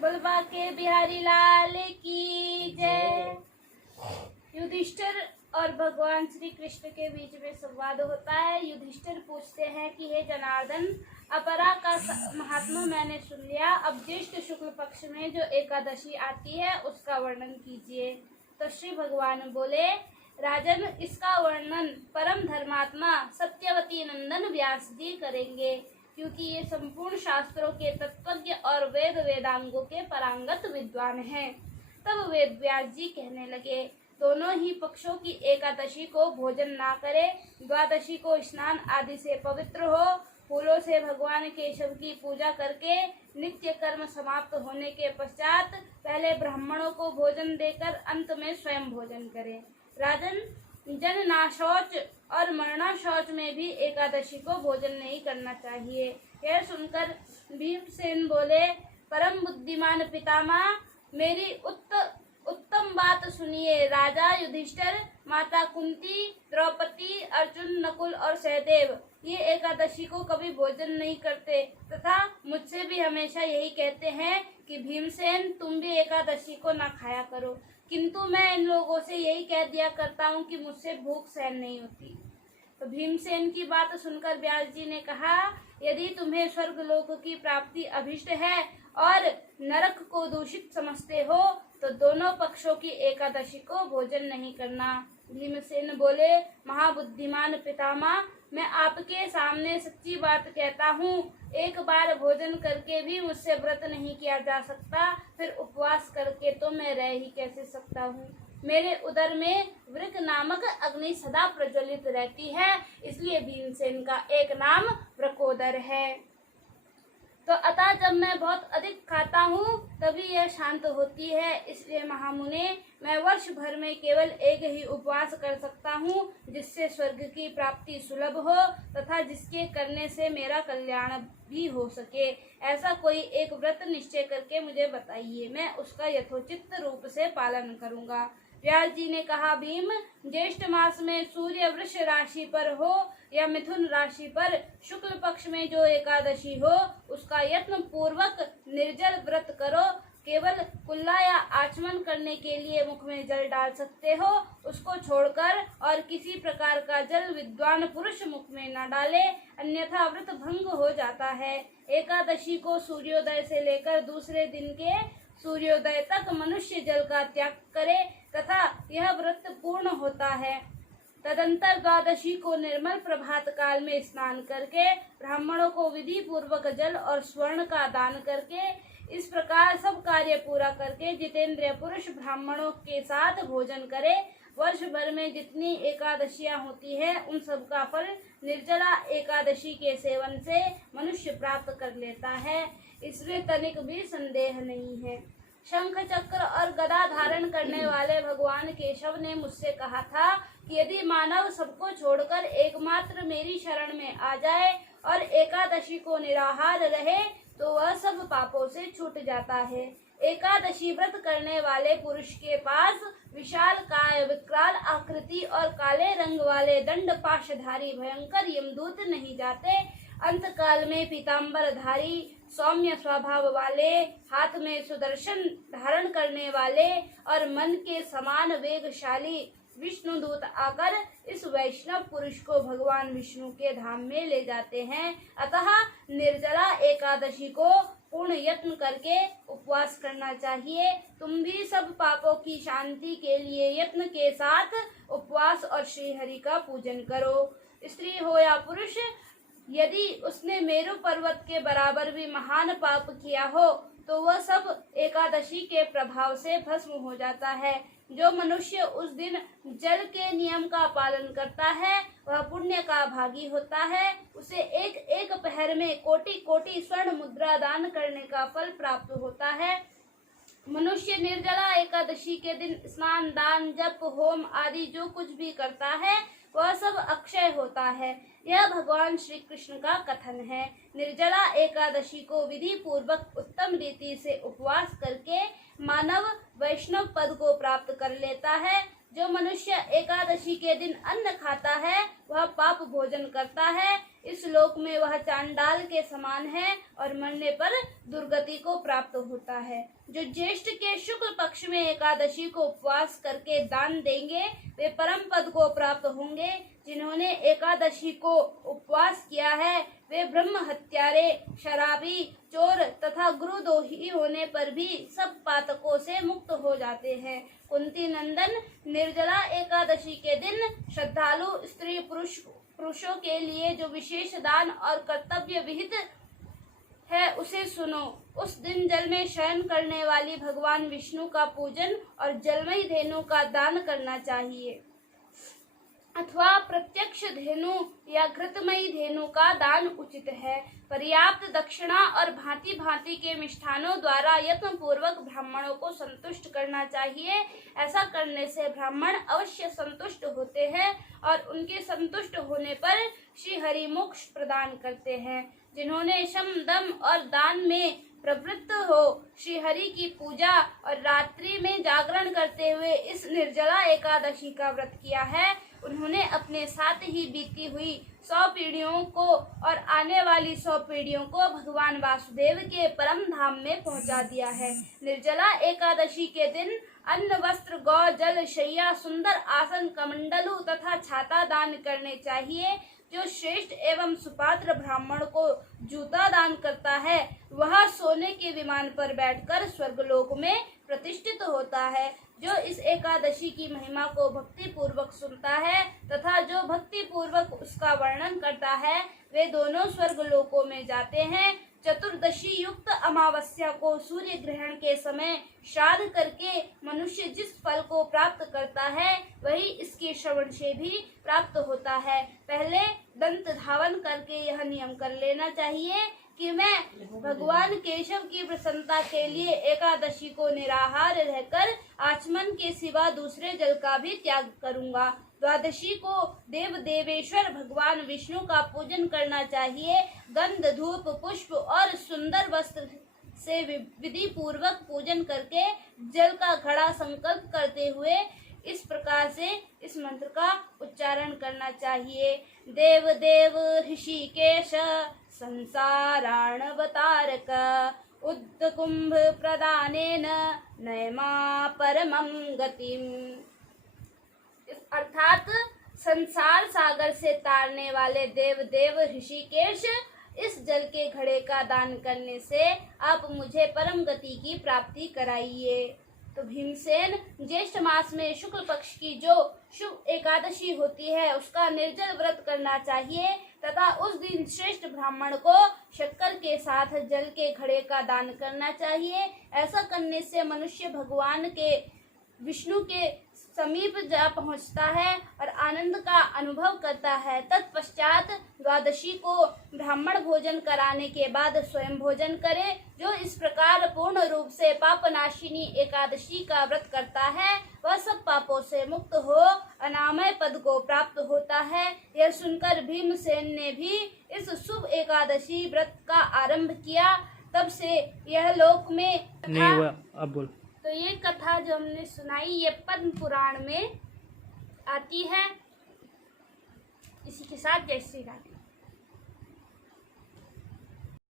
बुलबा के बिहारी लाल की जय। युधिष्ठिर और भगवान श्री कृष्ण के बीच में संवाद होता है। युधिष्ठिर पूछते हैं कि हे जनार्दन, अपरा का महात्मा मैंने सुन लिया, अब ज्येष्ठ शुक्ल पक्ष में जो एकादशी आती है उसका वर्णन कीजिए। तो श्री भगवान बोले, राजन, इसका वर्णन परम धर्मात्मा सत्यवती नंदन व्यास जी करेंगे, क्योंकि ये संपूर्ण शास्त्रों के तत्वज्ञ और वेद वेदांगों के पारंगत विद्वान हैं। तब वेद व्यास जी कहने लगे, दोनों ही पक्षों की एकादशी को भोजन ना करे, द्वादशी को स्नान आदि से पवित्र हो, फूलों से भगवान केशव की पूजा करके नित्य कर्म समाप्त होने के पश्चात पहले ब्राह्मणों को भोजन देकर अंत में स्वयं भोजन करे। राजन, जन नाशौच और मरना शौच में भी एकादशी को भोजन नहीं करना चाहिए। यह सुनकर भीमसेन बोले, परम बुद्धिमान पितामह, मेरी उत्तम बात सुनिए। राजा युधिष्ठिर, माता कुंती, द्रौपदी, अर्जुन, नकुल और सहदेव ये एकादशी को कभी भोजन नहीं करते तथा मुझसे भी हमेशा यही कहते हैं कि भीमसेन, तुम भी एकादशी को ना खाया करो, किंतु मैं इन लोगों से यही कह दिया करता हूँ कि मुझसे भूख सहन नहीं होती। तो भीमसेन की बात सुनकर व्यास जी ने कहा, यदि तुम्हें स्वर्गलोक की प्राप्ति अभिष्ट है और नरक को दूषित समझते हो तो दोनों पक्षों की एकादशी को भोजन नहीं करना। भीमसेन बोले, महाबुद्धिमान पितामह, मैं आपके सामने सच्ची बात कहता हूँ, एक बार भोजन करके भी मुझसे व्रत नहीं किया जा सकता, फिर उपवास करके तो मैं रह ही कैसे सकता हूँ। मेरे उदर में वृक नामक अग्नि सदा प्रज्वलित रहती है, इसलिए भीमसेन का एक नाम वृकोदर है। तो अतः जब मैं बहुत अधिक खाता हूँ तभी यह शांत होती है, इसलिए महामुने, मैं वर्ष भर में केवल एक ही उपवास कर सकता हूँ, जिससे स्वर्ग की प्राप्ति सुलभ हो तथा जिसके करने से मेरा कल्याण भी हो सके। ऐसा कोई एक व्रत निश्चय करके मुझे बताइए, मैं उसका यथोचित रूप से पालन करूँगा। व्यास जी ने कहा, भीम, ज्येष्ठ मास में सूर्य वृष राशि पर हो या मिथुन राशि पर शुक्ल पक्ष में जो एकादशी हो उसका यत्न पूर्वक निर्जल व्रत करो। केवल कुल्ला या आचमन करने के लिए मुख में जल डाल सकते हो, उसको छोड़कर और किसी प्रकार का जल विद्वान पुरुष मुख में न डाले, अन्यथा व्रत भंग हो जाता है। एकादशी को सूर्योदय से लेकर दूसरे दिन के सूर्योदय तक मनुष्य जल का त्याग करे तथा यह व्रत पूर्ण होता है। तदंतर द्वादशी को निर्मल प्रभात काल में स्नान करके ब्राह्मणों को विधि पूर्वक जल और स्वर्ण का दान करके, इस प्रकार सब कार्य पूरा करके जितेंद्रिय पुरुष ब्राह्मणों के साथ भोजन करे। वर्ष भर में जितनी एकादशियां होती है उन सब का फल निर्जला एकादशी के सेवन से मनुष्य प्राप्त कर लेता है, इसमें तनिक भी संदेह नहीं है। शंख चक्र और गदा धारण करने वाले भगवान केशव ने मुझसे कहा था कि यदि मानव सबको छोड़कर एकमात्र मेरी शरण में आ जाए और एकादशी को निराहार रहे तो वह सब पापों से छूट जाता है। एकादशी व्रत करने वाले पुरुष के पास विशाल काय, विकराल आकृति और काले रंग वाले दंड पाशधारी भयंकर यमदूत नहीं जाते। अंत काल में पीताम्बरधारी, सौम्य स्वभाव वाले, हाथ में सुदर्शन धारण करने वाले और मन के समान वेगशाली विष्णुदूत आकर इस वैष्णव पुरुष को भगवान विष्णु के धाम में ले जाते हैं। अतः निर्जला एकादशी को पूर्ण यत्न करके उपवास करना चाहिए। तुम भी सब पापों की शांति के लिए यत्न के साथ उपवास और श्री हरि का पूजन करो। स्त्री हो या पुरुष, यदि उसने मेरु पर्वत के बराबर भी महान पाप किया हो तो वह सब एकादशी के प्रभाव से भस्म हो जाता है। जो मनुष्य उस दिन जल के नियम का पालन करता है वह पुण्य का भागी होता है, उसे एक एक पहर में कोटि कोटि स्वर्ण मुद्रा दान करने का फल प्राप्त होता है। मनुष्य निर्जला एकादशी के दिन स्नान, दान, जप, होम आदि जो कुछ भी करता है वह सब अक्षय होता है। यह भगवान श्री कृष्ण का कथन है। निर्जला एकादशी को विधि पूर्वक उत्तम रीति से उपवास करके मानव वैष्णव पद को प्राप्त कर लेता है। जो मनुष्य एकादशी के दिन अन्न खाता है वह पाप भोजन करता है, इस लोक में वह चांडाल के समान है और मरने पर दुर्गति को प्राप्त होता है। जो ज्येष्ठ के शुक्ल पक्ष में एकादशी को उपवास करके दान देंगे वे परम पद को प्राप्त होंगे। जिन्होंने एकादशी को उपवास किया है वे ब्रह्म हत्यारे, शराबी, चोर तथा गुरुद्रोही होने पर भी सब पातकों से मुक्त हो जाते हैं। कुंती नंदन, निर्जला एकादशी के दिन श्रद्धालु स्त्री पुरुषों के लिए जो विशेष दान और कर्तव्य विहित है उसे सुनो। उस दिन जल में शयन करने वाली भगवान विष्णु का पूजन और जलमयी धेनु का दान करना चाहिए अथवा प्रत्यक्ष धेनु या घृतमयी धेनु का दान उचित है। पर्याप्त दक्षिणा और भांति भांति के मिष्ठानों द्वारा यत्न पूर्वक ब्राह्मणों को संतुष्ट करना चाहिए। ऐसा करने से ब्राह्मण अवश्य संतुष्ट होते हैं और उनके संतुष्ट होने पर श्री हरि मोक्ष प्रदान करते हैं। जिन्होंने शम, दम और दान में प्रवृत्त हो श्री हरि की पूजा और रात्रि में जागरण करते हुए इस निर्जला एकादशी का व्रत किया है, उन्होंने अपने साथ ही बीती हुई 100 पीढ़ियों को और आने वाली 100 पीढ़ियों को भगवान वासुदेव के परम धाम में पहुंचा दिया है। निर्जला एकादशी के दिन अन्न, वस्त्र, गौ, जल, शैया, सुंदर आसन, कमंडलू तथा छाता दान करने चाहिए। जो श्रेष्ठ एवं सुपात्र ब्राह्मण को जूता दान करता है वह सोने के विमान पर बैठकर स्वर्गलोक में प्रतिष्ठित होता है। जो इस एकादशी की महिमा को भक्ति पूर्वक सुनता है तथा जो भक्ति पूर्वक उसका वर्णन करता है वे दोनों स्वर्ग लोकों में जाते हैं। चतुर्दशी युक्त अमावस्या को सूर्य ग्रहण के समय श्राद्ध करके मनुष्य जिस फल को प्राप्त करता है वही इसके श्रवण से भी प्राप्त होता है। पहले दंत धावन करके यह नियम कर लेना चाहिए कि मैं भगवान केशव की प्रसन्नता के लिए एकादशी को निराहार रहकर आचमन के सिवा दूसरे जल का भी त्याग करूंगा। द्वादशी को देव देवेश्वर भगवान विष्णु का पूजन करना चाहिए। गंध, धूप, पुष्प और सुंदर वस्त्र से विधि पूर्वक पूजन करके जल का घड़ा संकल्प करते हुए इस प्रकार से इस मंत्र का उच्चारण करना चाहिए। देव देव ऋषिकेश संसाराणवतारक उद्कुंभ प्रदानेन नयमा परमं गतिम। अर्थात संसार सागर से तारने वाले देव देव ऋषिकेश, इस जल के घड़े का दान करने से आप मुझे परम गति की प्राप्ति कराइए। तो भीमसेन, ज्येष्ठ मास में शुक्ल पक्ष की जो शुभ एकादशी होती है उसका निर्जल व्रत करना चाहिए तथा उस दिन श्रेष्ठ ब्राह्मण को शक्कर के साथ जल के घड़े का दान करना चाहिए। ऐसा करने से मनुष्य भगवान के विष्णु के समीप जा पहुंचता है और आनंद का अनुभव करता है। तत्पश्चात द्वादशी को ब्राह्मण भोजन कराने के बाद स्वयं भोजन करे। जो इस प्रकार पूर्ण रूप से पापनाशिनी एकादशी का व्रत करता है वह सब पापों से मुक्त हो अनामय पद को प्राप्त होता है। यह सुनकर भीमसेन ने भी इस शुभ एकादशी व्रत का आरंभ किया। तब से यह लोक में नहीं हुआ। अब बोल। तो ये कथा जो हमने सुनाई ये पद्म पुराण में आती है। इसी के साथ जय श्री राम।